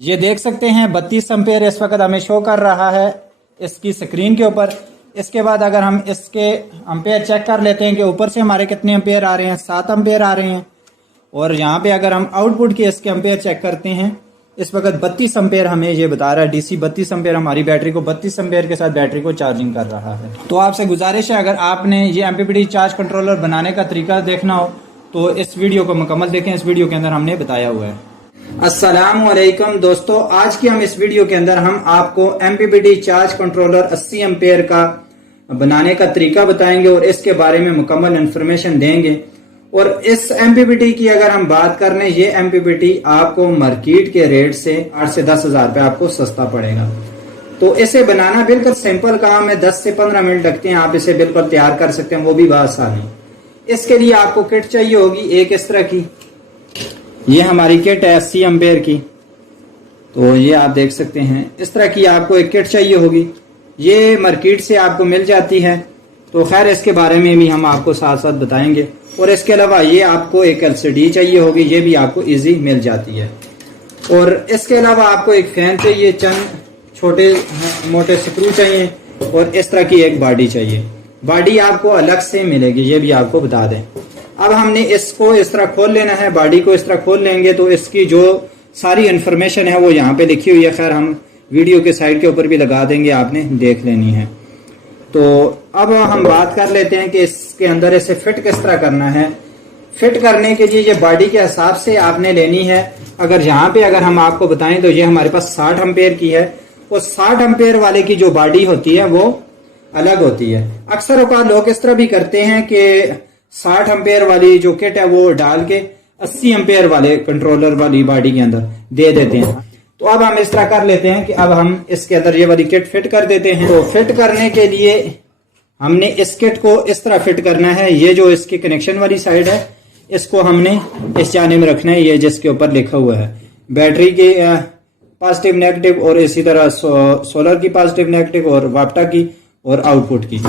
ये देख सकते हैं 32 एम्पेयर इस वक्त हमें शो कर रहा है इसकी स्क्रीन के ऊपर। इसके बाद अगर हम इसके एम्पेयर चेक कर लेते हैं कि ऊपर से हमारे कितने एम्पेयर आ रहे हैं, 7 एम्पेयर आ रहे हैं। और यहाँ पे अगर हम आउटपुट के इसके एम्पेयर चेक करते हैं, इस वक्त 32 एम्पेयर हमें ये बता रहा है। डीसी 32 एम्पेयर हमारी बैटरी को 32 एम्पेयर के साथ बैटरी को चार्जिंग कर रहा है। तो आपसे गुजारिश है, अगर आपने ये एमपीपीटी चार्ज कंट्रोलर बनाने का तरीका देखना हो तो इस वीडियो को मुकम्मल देखें। इस वीडियो के अंदर हमने बताया हुआ है। अस्सलाम वालेकुम दोस्तों, आज की हम इस वीडियो के अंदर हम आपको एमपीपीटी चार्ज कंट्रोलर 80 एम्पेयर का बनाने का तरीका बताएंगे और इसके बारे में मुकम्मल इंफॉर्मेशन देंगे। और इस एमपीपीटी की अगर हम बात कर लें, ये एमपीपीटी आपको मार्केट के रेट से 8 से 10 हज़ार रुपये आपको सस्ता पड़ेगा। तो इसे बनाना बिल्कुल सिंपल काम है, 10 से 15 मिनट लगते हैं। आप इसे बिल्कुल तैयार कर सकते हैं, वो भी आसान है। इसके लिए आपको किट चाहिए होगी एक इस तरह की। ये हमारी किट है 80 एम्पेयर की। तो ये आप देख सकते हैं, इस तरह की आपको एक किट चाहिए होगी। ये मार्केट से आपको मिल जाती है। तो खैर इसके बारे में भी हम आपको साथ साथ बताएंगे। और इसके अलावा ये आपको एक एलसीडी चाहिए होगी, ये भी आपको इजी मिल जाती है। और इसके अलावा आपको एक फैन चाहिए, चंद छोटे मोटे स्क्रू चाहिए और इस तरह की एक बॉडी चाहिए। बॉडी आपको अलग से मिलेगी, ये भी आपको बता दें। अब हमने इसको इस तरह खोल लेना है। बॉडी को इस तरह खोल लेंगे तो इसकी जो सारी इंफॉर्मेशन है वो यहाँ पे लिखी हुई है। खैर हम वीडियो के साइड के ऊपर भी लगा देंगे, आपने देख लेनी है। तो अब हम बात कर लेते हैं कि इसके अंदर इसे फिट किस तरह करना है। फिट करने के लिए ये बॉडी के हिसाब से आपने लेनी है। अगर यहाँ पे अगर हम आपको बताएं तो ये हमारे पास 60 एम्पेयर की है। और 60 एम्पेयर वाले की जो बॉडी होती है वो अलग होती है। अक्सर औकात लोग इस तरह भी करते हैं कि 60 एम्पेयर वाली जो किट है वो डाल के 80 एम्पेयर वाले कंट्रोलर वाली बॉडी के अंदर दे देते हैं। तो अब हम इस तरह कर लेते हैं कि अब हम इसके अंदर ये वाली किट फिट कर देते हैं। तो फिट करने के लिए हमने इस किट को इस तरह फिट करना है। ये जो इसकी कनेक्शन वाली साइड है इसको हमने इस जाने में रखना है, ये जिसके ऊपर लिखा हुआ है बैटरी की पॉजिटिव नेगेटिव और इसी तरह सोलर की पॉजिटिव नेगेटिव और वाप्टा की और आउटपुट की।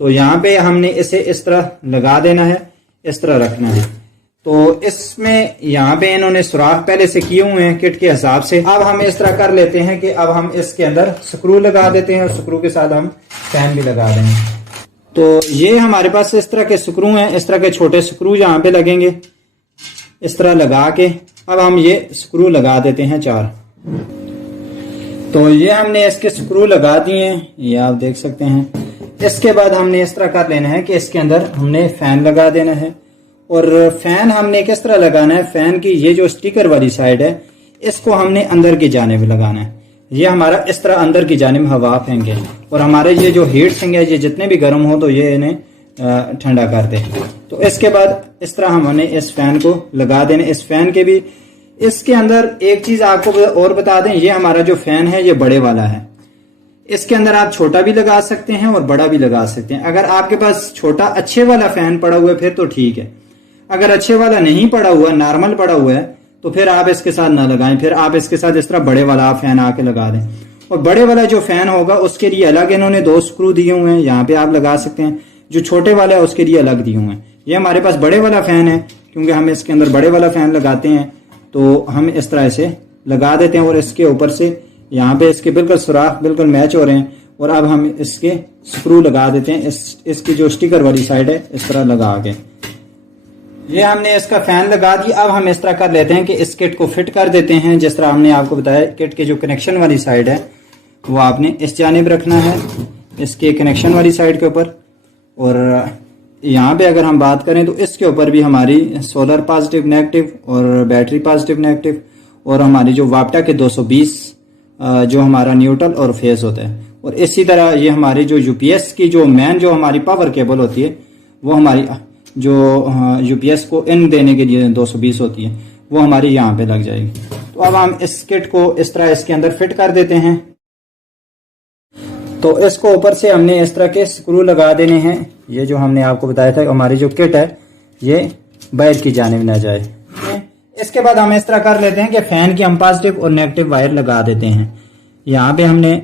तो यहाँ पे हमने इसे इस तरह लगा देना है, इस तरह रखना है। तो इसमें यहाँ पे इन्होंने सुराख पहले से किए हुए हैं किट के हिसाब से। अब हम इस तरह कर लेते हैं कि अब हम इसके अंदर स्क्रू लगा देते हैं और स्क्रू के साथ हम फैन भी लगा देंगे। तो ये हमारे पास इस तरह के स्क्रू हैं, इस तरह के छोटे स्क्रू यहाँ पे लगेंगे। इस तरह लगा के अब हम ये स्क्रू लगा देते हैं 4। तो ये हमने इसके स्क्रू लगा दिए हैं, ये आप देख सकते हैं। इसके बाद हमने इस तरह कर लेना है कि इसके अंदर हमने फैन लगा देना है। और फैन हमने किस तरह लगाना है, फैन की ये जो स्टिकर वाली साइड है इसको हमने अंदर की जानिब लगाना है। ये हमारा इस तरह अंदर की जानिब हवा फेंके और हमारे ये जो हीट सिंक है ये जितने भी गर्म हो तो ये इन्हें ठंडा कर दे। तो इसके बाद इस तरह हमने इस फैन को लगा देना। इस फैन के भी इसके अंदर एक चीज आपको और बता दें, ये हमारा जो फैन है ये बड़े वाला है। इसके अंदर आप छोटा भी लगा सकते हैं और बड़ा भी लगा सकते हैं। अगर आपके पास छोटा अच्छे वाला फैन पड़ा हुआ है फिर तो ठीक है। अगर अच्छे वाला नहीं पड़ा हुआ, नॉर्मल पड़ा हुआ है, तो फिर आप इसके साथ ना लगाएं। फिर आप इसके साथ इस तरह बड़े वाला आप फैन आके लगा दें। और बड़े वाला जो फैन होगा उसके लिए अलग इन्होंने 2 स्क्रू दिए हुए हैं, यहाँ पे आप लगा सकते हैं। जो छोटे वाला है उसके लिए अलग दिए हुए हैं। ये हमारे पास बड़े वाला फैन है, क्योंकि हम इसके अंदर बड़े वाला फैन लगाते हैं। तो हम इस तरह से लगा देते हैं और इसके ऊपर से यहाँ पे इसके बिल्कुल सुराख बिल्कुल मैच हो रहे हैं। और अब हम इसके स्क्रू लगा देते हैं इसकी जो स्टिकर वाली साइड है इस तरह लगा के। ये हमने इसका फैन लगा दिया। अब हम इस तरह कर लेते हैं कि इस किट को फिट कर देते हैं। जिस तरह हमने आपको बताया, किट के जो कनेक्शन वाली साइड है वो आपने इस जानिब रखना है, इसके कनेक्शन वाली साइड के ऊपर। और यहाँ पे अगर हम बात करें तो इसके ऊपर भी हमारी सोलर पॉजिटिव नेगेटिव और बैटरी पॉजिटिव नेगेटिव और हमारी जो वाप्टा के 220 जो हमारा न्यूट्रल और फेज होता है। और इसी तरह ये हमारी जो यूपीएस की जो मेन जो हमारी पावर केबल होती है वो हमारी जो यूपीएस को इन देने के लिए 220 होती है वो हमारी यहाँ पे लग जाएगी। तो अब हम इस किट को इस तरह इसके अंदर फिट कर देते हैं। तो इसको ऊपर से हमने इस तरह के स्क्रू लगा देने हैं। ये जो हमने आपको बताया था हमारी जो किट है ये बाहर की जानिब ना जाए। इसके बाद हम इस तरह कर लेते हैं कि फैन की हम पॉजिटिव और नेगेटिव वायर लगा देते हैं। यहाँ पे हमने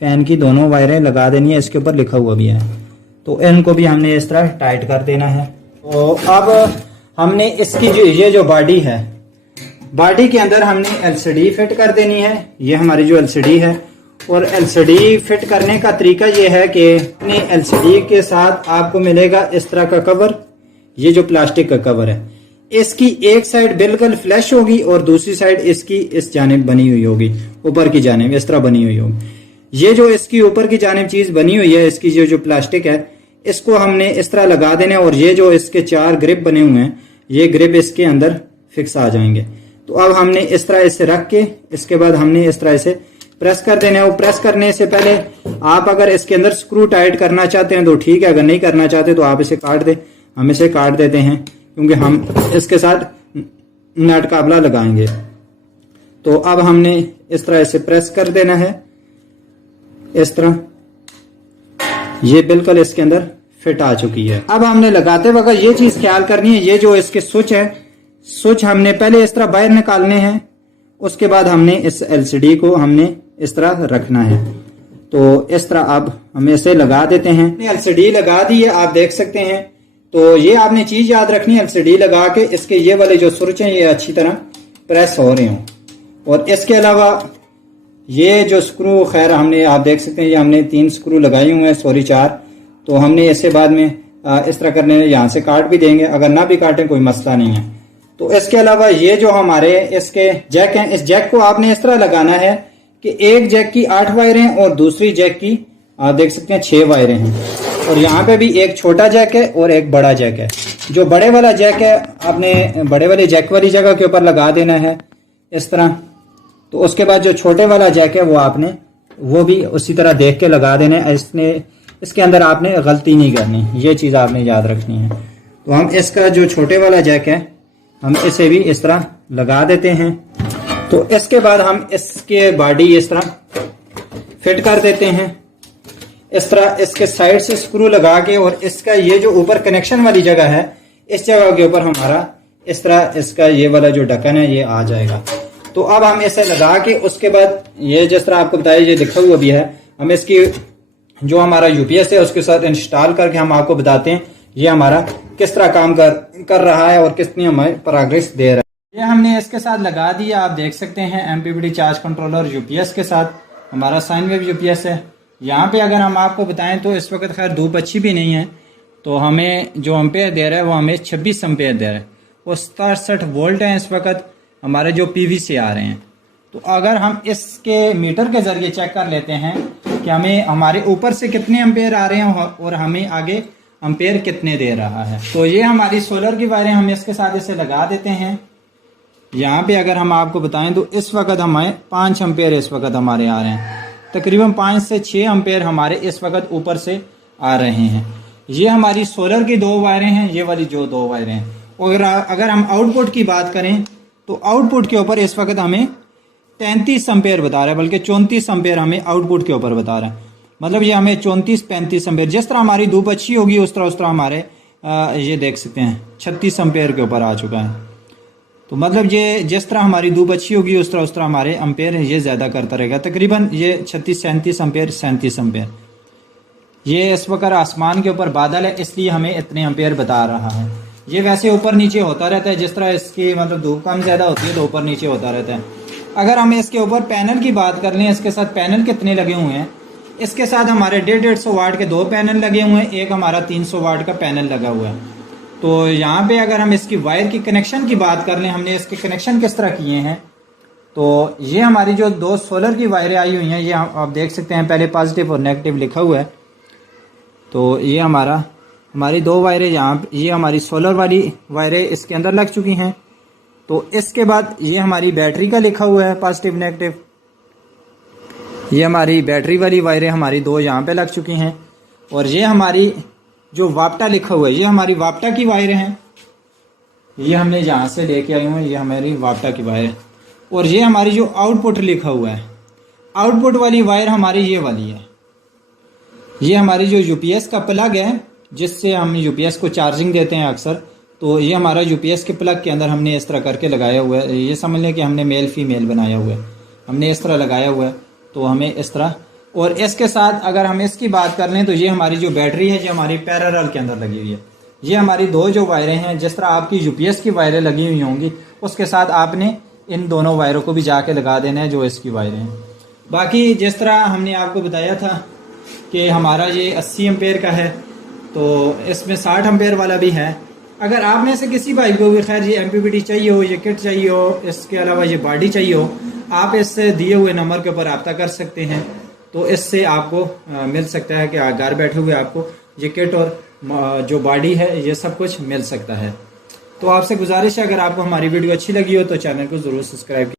फैन की दोनों वायरें लगा देनी है, इसके ऊपर लिखा हुआ भी है। तो इनको भी हमने इस तरह टाइट कर देना है। तो अब हमने इसकी जो ये जो बॉडी है बॉडी के अंदर हमने एलसीडी फिट कर देनी है। ये हमारी जो एलसीडी है, और एलसीडी फिट करने का तरीका ये है कि अपने एलसीडी के साथ आपको मिलेगा इस तरह का कवर। ये जो प्लास्टिक का कवर है, इसकी एक साइड बिल्कुल फ्लैश होगी और दूसरी साइड इसकी इस जानिब बनी हुई होगी, ऊपर की जानिब इस तरह बनी हुई होगी। ये जो इसकी ऊपर की जानिब चीज बनी हुई है, इसकी जो प्लास्टिक है, इसको हमने इस तरह लगा देना है। और ये जो इसके 4 ग्रिप बने हुए हैं, ये ग्रिप इसके अंदर फिक्स आ जाएंगे। तो अब हमने इस तरह इसे रख के इसके बाद हमने इस तरह से प्रेस कर देना है। और प्रेस करने से पहले आप अगर इसके अंदर स्क्रू टाइट करना चाहते हैं तो ठीक है, अगर नहीं करना चाहते तो आप इसे काट दें। हम इसे काट देते हैं क्योंकि हम इसके साथ नट काबला लगाएंगे। तो अब हमने इस तरह इसे प्रेस कर देना है, इस तरह। ये बिल्कुल इसके अंदर फिट आ चुकी है। अब हमने लगाते वक्त ये चीज ख्याल करनी है, ये जो इसके स्विच है, स्विच हमने पहले इस तरह बाहर निकालने हैं, उसके बाद हमने इस एलसीडी को हमने इस तरह रखना है। तो इस तरह अब हम इसे लगा देते हैं। एलसीडी लगा दी है, आप देख सकते हैं। तो ये आपने चीज याद रखनी है, एलसीडी लगा के इसके ये वाले जो स्विच हैं ये अच्छी तरह प्रेस हो रहे हों। और इसके अलावा ये जो स्क्रू, खैर हमने आप देख सकते हैं ये हमने 3 स्क्रू लगाए हुए हैं, सॉरी 4। तो हमने इससे बाद में इस तरह करने यहाँ से काट भी देंगे, अगर ना भी काटें कोई मसला नहीं है। तो इसके अलावा ये जो हमारे इसके जैक हैं, इस जैक को आपने इस तरह लगाना है कि एक जैक की 8 वायरें और दूसरी जैक की आप देख सकते हैं 6 वायरें हैं। और यहाँ पे भी एक छोटा जैक है और एक बड़ा जैक है। जो बड़े वाला जैक है आपने बड़े वाले जैक वाली जगह के ऊपर लगा देना है इस तरह। तो उसके बाद जो छोटे वाला जैक है वो आपने वो भी उसी तरह देख के लगा देना है। इसके अंदर आपने गलती नहीं करनी, ये चीज़ आपने याद रखनी है। तो हम इसका जो छोटे वाला जैक है हम इसे भी इस तरह लगा देते हैं। तो इसके बाद हम इसके बॉडी इस तरह फिट कर देते हैं, इस तरह इसके साइड से स्क्रू लगा के। और इसका ये जो ऊपर कनेक्शन वाली जगह है, इस जगह के ऊपर हमारा इस तरह इसका ये वाला जो ढक्कन है ये आ जाएगा। तो अब हम इसे लगा के उसके बाद ये जिस तरह आपको बताया ये लिखा हुआ भी है, हम इसकी जो हमारा यूपीएस है उसके साथ इंस्टॉल करके हम आपको बताते हैं ये हमारा किस तरह काम कर रहा है और कितनी हमें प्रोग्रेस दे रहा है। ये हमने इसके साथ लगा दिया, आप देख सकते हैं एमपीपीटी चार्ज कंट्रोलर यूपीएस के साथ हमारा साइन वेव यूपीएस है। यहाँ पे अगर हम आपको बताएं तो इस वक्त खैर धूप अच्छी भी नहीं है, तो हमें जो अम्पेयर दे रहा है वो हमें 26 अम्पेयर दे रहा है। वो 67 वोल्ट हैं इस वक्त हमारे जो पीवी से आ रहे हैं। तो अगर हम इसके मीटर के जरिए चेक कर लेते हैं कि हमें हमारे ऊपर से कितने अम्पेयर आ रहे हैं और हमें आगे अम्पेयर कितने दे रहा है। तो ये हमारी सोलर की वायरें हम इसके साथ इसे लगा देते हैं। यहाँ पे अगर हम आपको बताएं तो इस वक्त हमें 5 अम्पेयर इस वक्त हमारे आ रहे हैं, तकरीबन 5 से 6 अम्पेयर हमारे इस वक्त ऊपर से आ रहे हैं। ये हमारी सोलर की 2 वायरें हैं, ये वाली जो 2 वायरें हैं। और अगर हम आउटपुट की बात करें तो आउटपुट के ऊपर इस वक्त हमें 33 अम्पेयर बता रहा है, बल्कि 34 अम्पेयर हमें आउटपुट के ऊपर बता रहा है। मतलब ये हमें 34-35 अम्पेयर, जिस तरह हमारी धूप अच्छी होगी उस तरह हमारे ये देख सकते हैं 36 अम्पेयर के ऊपर आ चुका है। तो मतलब ये जिस तरह हमारी धूप अच्छी होगी उस तरह हमारे अम्पेयर ये ज़्यादा करता रहेगा। तकरीबन ये 36-37 अम्पेयर, 37 अम्पेयर। ये इस वक्त आसमान के ऊपर बादल है इसलिए हमें इतने अम्पेयर बता रहा है। ये वैसे ऊपर नीचे होता रहता है, जिस तरह इसकी मतलब धूप कम ज़्यादा होती है तो ऊपर नीचे होता रहता है। अगर हम इसके ऊपर पैनल की बात कर लें, इसके साथ पैनल कितने लगे हुए हैं, इसके साथ हमारे 150 वाट के 2 पैनल लगे हुए हैं, एक हमारा 300 वाट का पैनल लगा हुआ है। तो यहाँ पे अगर हम इसकी वायर की कनेक्शन की बात कर लें, हमने इसके कनेक्शन किस तरह किए हैं, तो ये हमारी जो 2 सोलर की वायरें आई हुई हैं, ये आप देख सकते हैं पहले पॉजिटिव और नेगेटिव लिखा हुआ है। तो ये हमारी 2 वायरें यहाँ, ये हमारी सोलर वाली वायरें इसके अंदर लग चुकी हैं। तो इसके बाद ये हमारी बैटरी का लिखा हुआ है पॉजिटिव नेगेटिव। ये हमारी बैटरी वाली वायरें हमारी 2 यहाँ पे लग चुकी हैं। और ये हमारी जो वाप्टा लिखा हुआ है, ये हमारी वाप्टा की वायरें हैं। ये हमने यहाँ से लेके आए हुए हैं, ये हमारी वाप्टा की वायर है। और ये हमारी जो आउटपुट लिखा हुआ है, आउटपुट वाली वायर हमारी ये वाली है। ये हमारी जो यूपीएस का प्लग है जिससे हम यूपीएस को चार्जिंग देते हैं अक्सर, तो ये हमारा यूपीएस के प्लग के अंदर हमने इस तरह करके लगाया हुआ है। ये समझ लें कि हमने मेल फीमेल बनाया हुआ है, हमने इस तरह लगाया हुआ है। तो हमें इस तरह, और इसके साथ अगर हम इसकी बात कर लें तो ये हमारी जो बैटरी है ये हमारी पैरेलल के अंदर लगी हुई है। ये हमारी 2 जो वायरें हैं, जिस तरह आपकी यूपीएस की वायरें लगी हुई होंगी उसके साथ आपने इन दोनों वायरों को भी जाके लगा देना है जो इसकी वायरें हैं। बाकी जिस तरह हमने आपको बताया था कि हमारा ये 80 एम्पेयर का है, तो इसमें 60 एम्पेयर वाला भी है। अगर आप में से किसी भाई को भी खैर ये MPPT चाहिए हो, ये किट चाहिए हो, इसके अलावा ये बॉडी चाहिए हो, आप इससे दिए हुए नंबर के ऊपर रब्ता कर सकते हैं। तो इससे आपको मिल सकता है कि घर बैठे हुए आपको ये किट और जो बॉडी है ये सब कुछ मिल सकता है। तो आपसे गुजारिश है, अगर आपको हमारी वीडियो अच्छी लगी हो तो चैनल को ज़रूर सब्सक्राइब